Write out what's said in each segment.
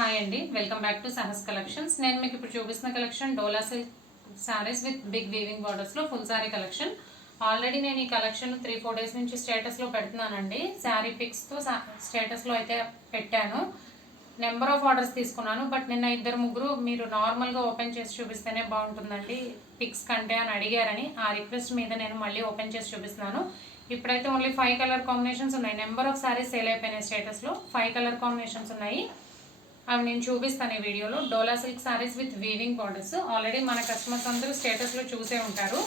Hi అండి, welcome back to Sahas collections. నేను మీకు ఇప్పుడు చూపిస్తున్న collection Dola silk saris with big weaving బార్డర్స్లో ఫుల్ శారీ కలెక్షన్. ఆల్రెడీ నేను ఈ కలెక్షన్ 3-4 డేస్ నుంచి స్టేటస్లో పెడుతున్నానండి. శారీ పిక్స్తో స్టేటస్లో అయితే పెట్టాను. నెంబర్ ఆఫ్ ఆర్డర్స్ తీసుకున్నాను, బట్ నిన్న 2-3 మీరు నార్మల్గా ఓపెన్ చేసి చూపిస్తేనే బాగుంటుందండి పిక్స్ కంటే అని అడిగారని ఆ రిక్వెస్ట్ మీద నేను మళ్ళీ ఓపెన్ చేసి చూపిస్తున్నాను. ఇప్పుడైతే ఓన్లీ 5 కలర్ కాంబినేషన్స్ ఉన్నాయి. నెంబర్ ఆఫ్ శారీస్ సేల్ అయిపోయినాయి స్టేటస్లో. 5 కలర్ కాంబినేషన్స్ ఉన్నాయి, అవి నేను చూపిస్తాను ఈ వీడియోలో. Dola silk saris with weaving borders already మన కస్టమర్స్ అందరూ స్టేటస్లో చూసే ఉంటారు.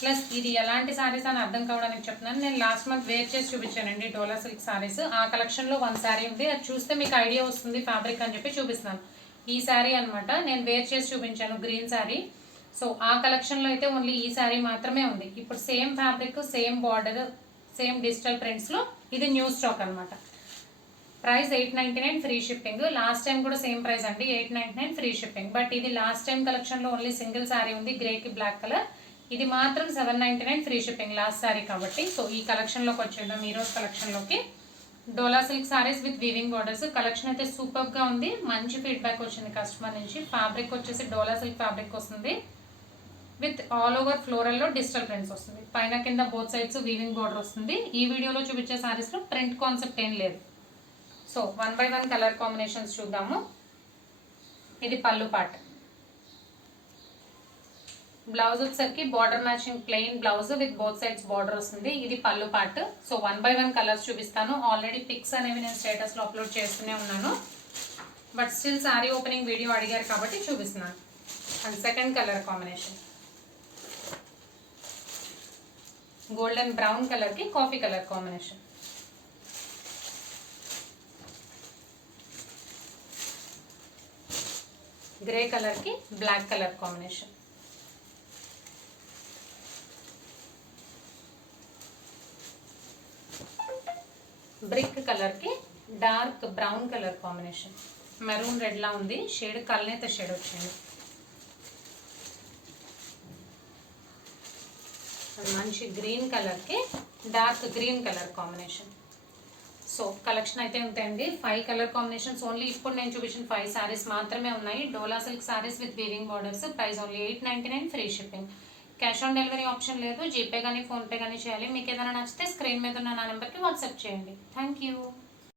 ప్లస్ ఇది ఎలాంటి శారీస్ అని అర్థం కావడానికి చెప్తున్నాను. నేను లాస్ట్ మంత్ వేర్ చేసి చూపించానండి డోలా సిల్క్ శారీస్. ఆ కలెక్షన్లో 1 శారీ ఉంది, అది చూస్తే మీకు ఐడియా వస్తుంది ఫ్యాబ్రిక్ అని చెప్పి చూపిస్తున్నాను. ఈ శారీ అనమాట నేను వేర్ చేసి చూపించాను, గ్రీన్ శారీ. సో ఆ కలెక్షన్లో అయితే ఓన్లీ ఈ శారీ మాత్రమే ఉంది. ఇప్పుడు same fabric, same border, same digital ప్రింట్స్లో ఇది న్యూ స్టాక్ అనమాట. Price 899 free shipping. Last time కూడా సేమ్ ప్రైస్ అండి, 899 ఫ్రీ షిప్పింగ్. బట్ ఇది లాస్ట్ టైం కలెక్షన్లో ఓన్లీ సింగిల్ శారీ ఉంది, గ్రేకి బ్లాక్ కలర్. ఇది మాత్రం 799 ఫ్రీ షిప్పింగ్ లాస్ట్ శారీ కాబట్టి. సో ఈ కలెక్షన్లోకి వచ్చేద్దాం, ఈరోజు కలెక్షన్లోకి. Dola silk saris with weaving borders collection అయితే సూపర్గా ఉంది. మంచి ఫీడ్బ్యాక్ వచ్చింది కస్టమర్ నుంచి. ఫ్యాబ్రిక్ వచ్చేసి డోలా సిల్క్ ఫ్యాబ్రిక్ వస్తుంది విత్ ఆల్ ఓవర్ ఫ్లోరల్లో డిజిటల్ ప్రింట్స్ వస్తుంది. పైన కింద బోత్ సైడ్స్ వీవింగ్ బార్డర్ వస్తుంది. ఈ వీడియోలో చూపించే శారీస్లో ప్రింట్ కాన్సెప్ట్ ఏం లేదు. సో 1 by 1 కలర్ కాంబినేషన్స్ చూద్దాము. ఇది పళ్ళు పార్ట్. బ్లౌజ్ వచ్చేసరికి border matching plain blouse with both sides border వస్తుంది. ఇది పళ్ళు పార్ట్. సో 1 by 1 కలర్స్ చూపిస్తాను. ఆల్రెడీ పిక్స్ అనేవి నేను స్టేటస్లో అప్లోడ్ చేస్తూనే ఉన్నాను, but still sari opening video అడిగారు కాబట్టి చూపిస్తున్నాను. And second colour combination golden brown కలర్కి కాఫీ కలర్ కాంబినేషన్. గ్రే కలర్కి బ్లాక్ కలర్ కాంబినేషన్. బ్రిక్ కలర్కి dark brown colour combination. Maroon రెడ్లా ఉంది షేడ్, కల్నేత షేడ్ వచ్చింది. మంచి గ్రీన్ కలర్కి dark green colour combination. So collection అయితే ఉంటాయండి. 5 కలర్ కాంబినేషన్స్ ఓన్లీ. ఇప్పుడు నేను చూపించిన 5 శారీస్ మాత్రమే ఉన్నాయి. Dola silk saris with weaving borders. Price only 899 free shipping. Cash on delivery option లేదు, జీపే కానీ ఫోన్పే కానీ చేయాలి. మీకు ఏదైనా నచ్చితే స్క్రీన్ మీద ఉన్న నా నెంబర్కి వాట్సాప్ చేయండి. Thank you.